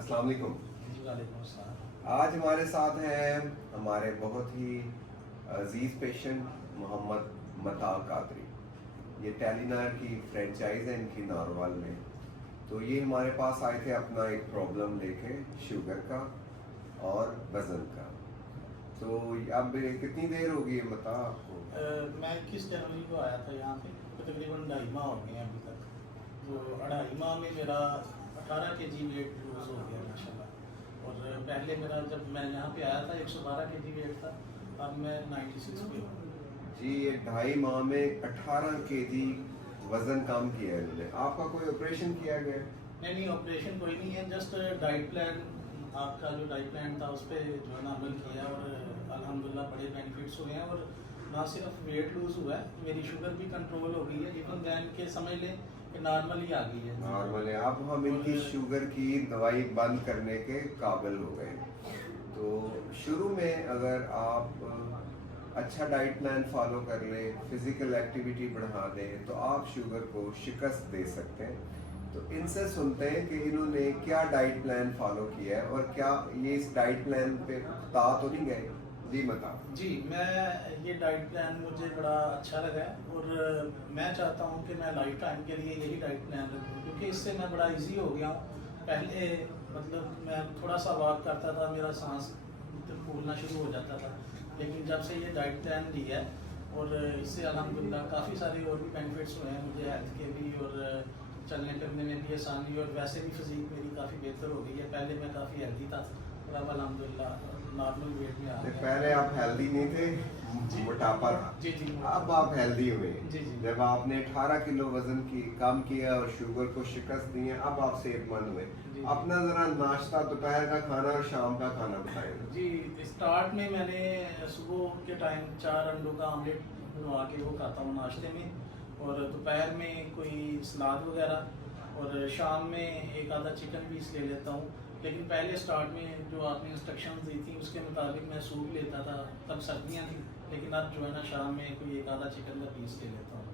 अस्सलाम वालेकुम। वालेकुम अस्सलाम। आज हमारे साथ हैं हमारे बहुत ही अजीज पेशेंट मोहम्मद मता कादरी। ये टेलीनार की फ्रेंचाइज है इनकी नारवाल में। तो ये हमारे पास आए थे अपना एक प्रॉब्लम लेके शुगर का और वज़न का। तो अब कितनी देर होगी ये मता आपको? मैं 21 जनवरी को आया था यहाँ पे, तकरीबन 2.5 माह हो गए हैं अभी तक। तो 2.5 माह में मेरा 18 kg वेट लूज़ हो गया माशाल्लाह। और पहले मेरा जब मैं यहाँ पे आया था 112 kg वेट था, अब मैं 96 पे हूँ। जी, ये 2.5 माह में 18 kg वज़न कम किया है इन्होंने। आपका कोई ऑपरेशन किया गया? नहीं, ऑपरेशन कोई नहीं है, जस्ट डाइट प्लान, आपका जो डाइट प्लान था उस पर जो है ना अमल किया और अल्हम्दुलिल्लाह बड़े बेनिफिट्स हुए हैं। और ना सिर्फ वेट लूज़ हुआ है, मेरी शुगर भी कंट्रोल हो गई है, इवन दैन के समझ लें कि नॉर्मल ही आ गई है। नॉर्मल है। अब हम इनकी शुगर की दवाई बंद करने के काबिल हो गए। तो शुरू में अगर आप अच्छा डाइट प्लान फॉलो कर लें, फिजिकल एक्टिविटी बढ़ा दें, तो आप शुगर को शिकस्त दे सकते हैं। तो इनसे सुनते हैं कि इन्होंने क्या डाइट प्लान फॉलो किया है और क्या ये इस डाइट प्लान पे ता तो नहीं गए? जी बता। जी, मैं ये डाइट प्लान मुझे बड़ा अच्छा लगा है और मैं चाहता हूँ कि मैं लाइफ टाइम के लिए यही डाइट प्लान रखूँ, क्योंकि इससे मैं बड़ा इजी हो गया हूँ। पहले मतलब मैं थोड़ा सा वॉक करता था, मेरा सांस फूलना शुरू हो जाता था, लेकिन जब से ये डाइट प्लान लिया है और इससे अल्हम्दुलिल्लाह काफ़ी सारे और भी बेनिफिट्स हुए हैं मुझे, हेल्थ के भी और चलने फिरने में भी आसानी, और वैसे भी फिजिक मेरी काफ़ी बेहतर हो गई है। पहले मैं काफ़ी हेल्दी था और अब अल्हम्दुलिल्लाह नॉर्मल वेट में आ गया। पहले आप हेल्दी नहीं थे, मोटापा था। जी जी। अब आप हेल्दी हुए। जी जी। जब आपने 18 किलो वजन की कम किया और शुगर को शिकस्त दी है, अब आप सेहतमंद हुए। अपना जरा नाश्ता, दोपहर का खाना और शाम का खाना बताएं। जी, स्टार्ट में मैंने सुबह के टाइम 4 अंडों का ऑमलेट बनवा के वो खाता हूँ नाश्ते में, और दोपहर में कोई सलाद वगैरह, और शाम में एक आधा चिकन पीस ले लेता हूँ। लेकिन पहले स्टार्ट में जो आपने इंस्ट्रक्शंस दी थी उसके मुताबिक मैं सूप लेता था, तब सर्दियाँ थी, लेकिन अब जो है ना शाम में कोई एक आधा चिकन का पीस ले लेता हूँ।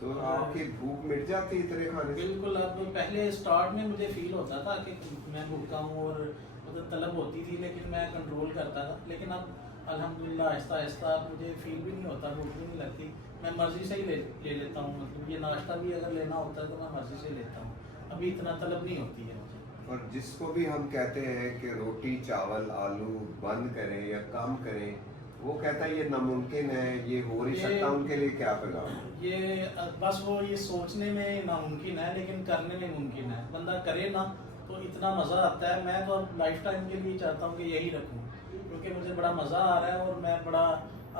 तो आपकी भूख मिट जाती इतने खाने से? बिल्कुल। अब पहले स्टार्ट में मुझे फील होता था कि मैं भूखा हूँ और मतलब तलब होती थी, लेकिन मैं कंट्रोल करता था। लेकिन अब अल्हम्दुलिल्लाह आहिस्ता आहिस्ता मुझे फील भी नहीं होता, भूख भी नहीं लगती, मैं मर्ज़ी से ही ले लेता हूँ। मतलब ये नाश्ता भी अगर लेना होता है तो मैं मर्ज़ी से लेता हूँ, अभी इतना तलब नहीं होती है मुझे। और जिसको भी हम कहते हैं कि रोटी चावल आलू बंद करें या कम करें, वो कहता है ये नामुमकिन है, ये हो नहीं सकता, उनके लिए क्या पैगाम? ये बस वो ये सोचने में नामुमकिन है, लेकिन करने में मुमकिन है। बंदा करे ना तो इतना मज़ा आता है। मैं तो लाइफ टाइम के लिए चाहता हूँ कि यही रखूँ, क्योंकि मुझे बड़ा मज़ा आ रहा है और मैं बड़ा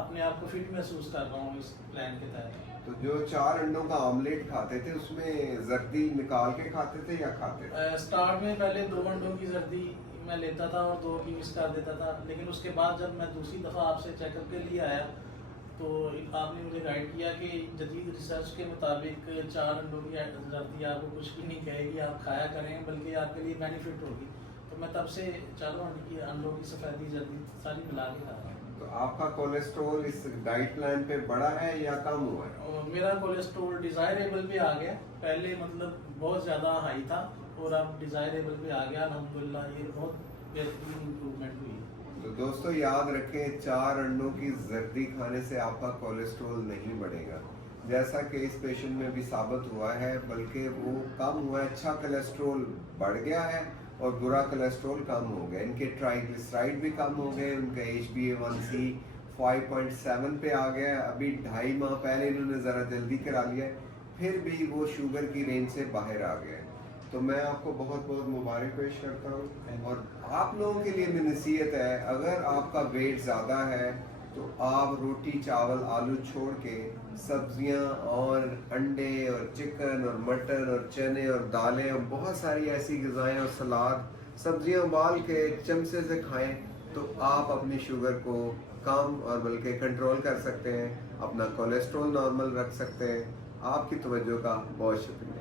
अपने आप को फिट महसूस कर रहा हूँ इस प्लान के तहत। तो जो 4 अंडों का ऑमलेट खाते थे उसमें जर्दी निकाल के खाते थे या खाते थे? स्टार्ट में पहले 2 अंडों की जर्दी मैं लेता था और 2 की मिस कर देता था, लेकिन उसके बाद जब मैं दूसरी दफ़ा आपसे चेकअप के लिए आया तो आपने मुझे गाइड किया कि जदीद रिसर्च के मुताबिक 4 अंडों की जर्दी आपको कुछ भी नहीं कहेगी, आप खाया करें, बल्कि आपके लिए बेनिफिट होगी। तो मैं तब से 4 अंडों की सफ़ेदी जर्दी सारी मिला के खा रहा हूँ। तो आपका कोलेस्ट्रॉल इस डाइट प्लान पे बढ़ा है या कम हुआ है? और मेरा कोलेस्ट्रॉल डिज़ायरेबल पे आ गया, पहले मतलब बहुत ज़्यादा हाई था और अब डिज़ायरेबल पे आ गया अल्हम्दुलिल्लाह। ये बहुत बेहतरीन इम्प्रूवमेंट हुई है। तो दोस्तों याद रखें, 4 अंडों की जर्दी खाने से आपका कोलेस्ट्रॉल नहीं बढ़ेगा, जैसा कि इस पेशेंट में भी साबित हुआ है, बल्कि वो कम हुआ है। अच्छा कोलेस्ट्रॉल बढ़ गया है और बुरा कोलेस्ट्रॉल कम हो गया। इनके ट्राइग्लिसराइड भी कम हो गए, उनका HbA1c 5.7 पे आ गया। अभी 2.5 माह पहले इन्होंने ज़रा जल्दी करा लिया है, फिर भी वो शुगर की रेंज से बाहर आ गया। तो मैं आपको बहुत बहुत मुबारक पेश करता हूँ। और आप लोगों के लिए भी नसीहत है, अगर आपका वेट ज़्यादा है तो आप रोटी चावल आलू छोड़ के सब्जियां और अंडे और चिकन और मटन और चने और दालें और बहुत सारी ऐसी ग़िज़ाएँ और सलाद सब्जियां उबाल के चमचे से खाएं, तो आप अपनी शुगर को कम और बल्कि कंट्रोल कर सकते हैं, अपना कोलेस्ट्रॉल नॉर्मल रख सकते हैं। आपकी तवज्जो का बहुत शुक्रिया।